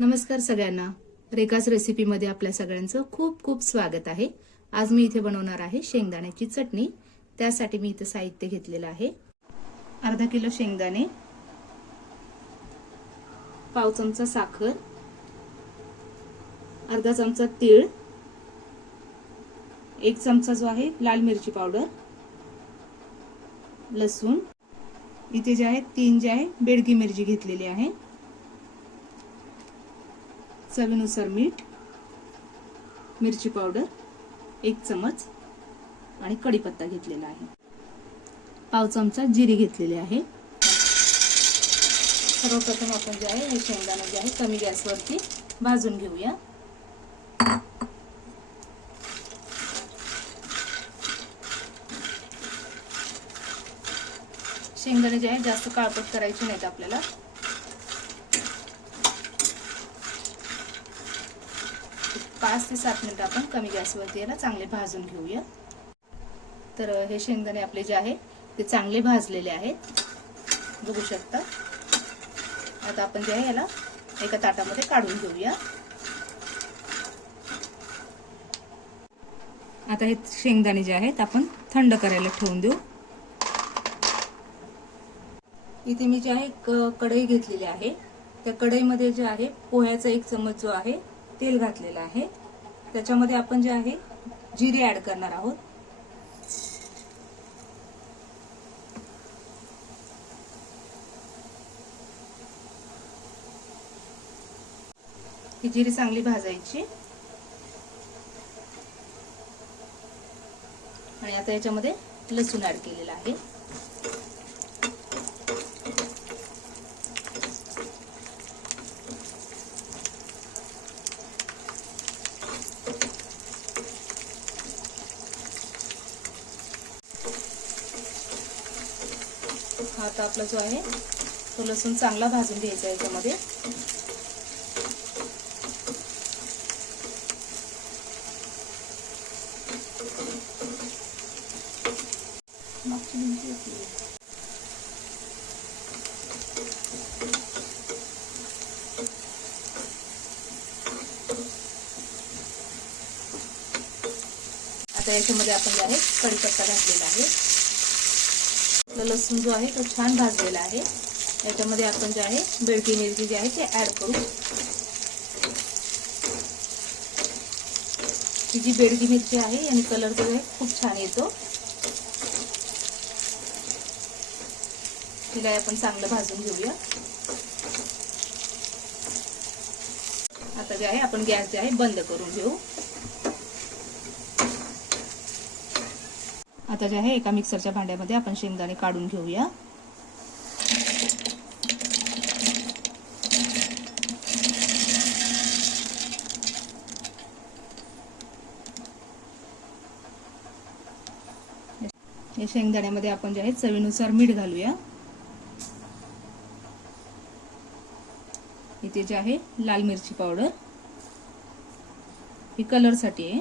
नमस्कार सगळ्यांना. रेखाच रेसिपीमध्ये आपल्या सगळ्यांचं खूप खूप स्वागत आहे. आज मी इथे बनवणार आहे शेंगदाण्याची चटणी. त्यासाठी मी इथे साहित्य घेतलेलं आहे. अर्धा किलो शेंगदाणे. पाव चमचा साखर. अर्धा चमचा तीळ. एक चमचा जो आहे लाल मिरची पावडर. लसूण. इथे जे आहे तीन जे आहे बेडगी मिरची घेतलेली आहे. चवीनुसार मीठ मिरची पावडर एक चमच आणि कढीपत्ता घेतलेला आहे. पाव चमचा जिरी घेतलेली आहे. सर्वप्रथम आपण जे आहे हे शेंगदाणा जे आहे कमी गॅसवरती भाजून घेऊया. शेंगदाणे जे आहे जास्त काळपट करायचे नाहीत आपल्याला. पाच ते सात मिनटं आपण कमी गॅसवरती याला चांगले भाजून घेऊया. तर हे शेंगदाणे आपले जे आहे ते चांगले भाजलेले आहेत. बघू शकता. आता आपण जे आहे याला एका ताटामध्ये काढून घेऊया. आता हे शेंगदाणे जे आहेत आपण थंड करायला ठेवून देऊ. इथे मी जे आहे कढई घेतलेली आहे. त्या कढईमध्ये जे आहे पोह्याचा एक चमच जो आहे तेल घातलेलं आहे. त्याच्यामध्ये आपण जे आहे जिरे ऍड करणार आहोत. ही जिरी चांगली भाजायची. आणि आता याच्यामध्ये लसूण ऍड केलेला आहे. हा आता आपला जो आहे तो लसूण चांगला भाजून घ्यायचा आहे याच्यामध्ये. आता याच्यामध्ये आपण जे आहे कढीपत्ता घातलेला आहे. आपला लसूण जो आहे तो छान भाजलेला आहे. याच्यामध्ये आपण जे आहे बेडकी मिरची जी आहे ते ऍड करू. ही जी बेडगी मिरची आहे आणि कलर जो आहे खूप छान येतो. तिला आपण चांगलं भाजून घेऊया. आता जे आहे आपण गॅस जे आहे बंद करून घेऊ. आता जे आहे एका मिक्सरच्या भांड्यामध्ये आपण शेंगदाणे काढून घेऊया. या शेंगदाण्यामध्ये आपण जे आहे चवीनुसार मीठ घालूया. इथे जे आहे लाल मिरची पावडर. ही कलरसाठी आहे.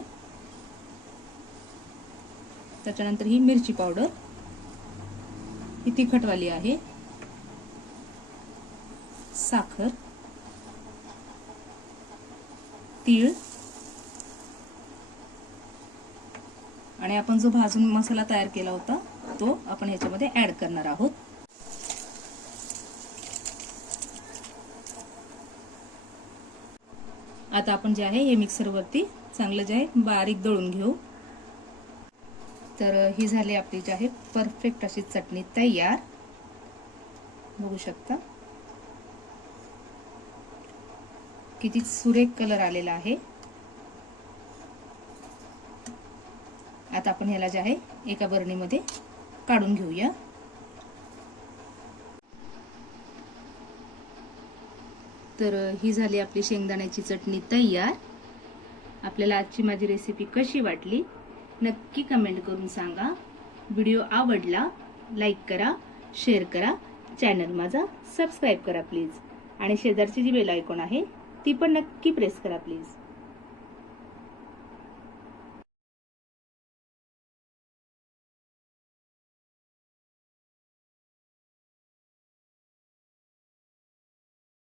त्याच्यानंतर ही मिरची पावडर. ही तिखटवाली आहे. साखर. तीळ. आणि आपण जो भाजून मसाला तयार केला होता तो आपण ह्याच्यामध्ये ऍड करणार आहोत. आता आपण जे आहे हे मिक्सरवरती चांगलं जे आहे बारीक दळून घेऊ. तर ही झाली आपली जी आहे परफेक्ट अशी चटणी तयार. बघू शकता. किती सुरेख कलर आलेला आहे. आता आपण ह्याला जे आहे एका बरणीमध्ये काढून घेऊया. तर ही झाली आपली शेंगदाण्याची चटणी तयार. आपल्याला आजची माझी रेसिपी कशी वाटली? नक्की कमेंट करून सांगा. व्हिडिओ आवडला लाईक करा शेअर करा. चॅनल माझा सबस्क्राईब करा प्लीज. आणि शेजारची जी बेल आयकॉन आहे ती पण नक्की प्रेस करा प्लीज.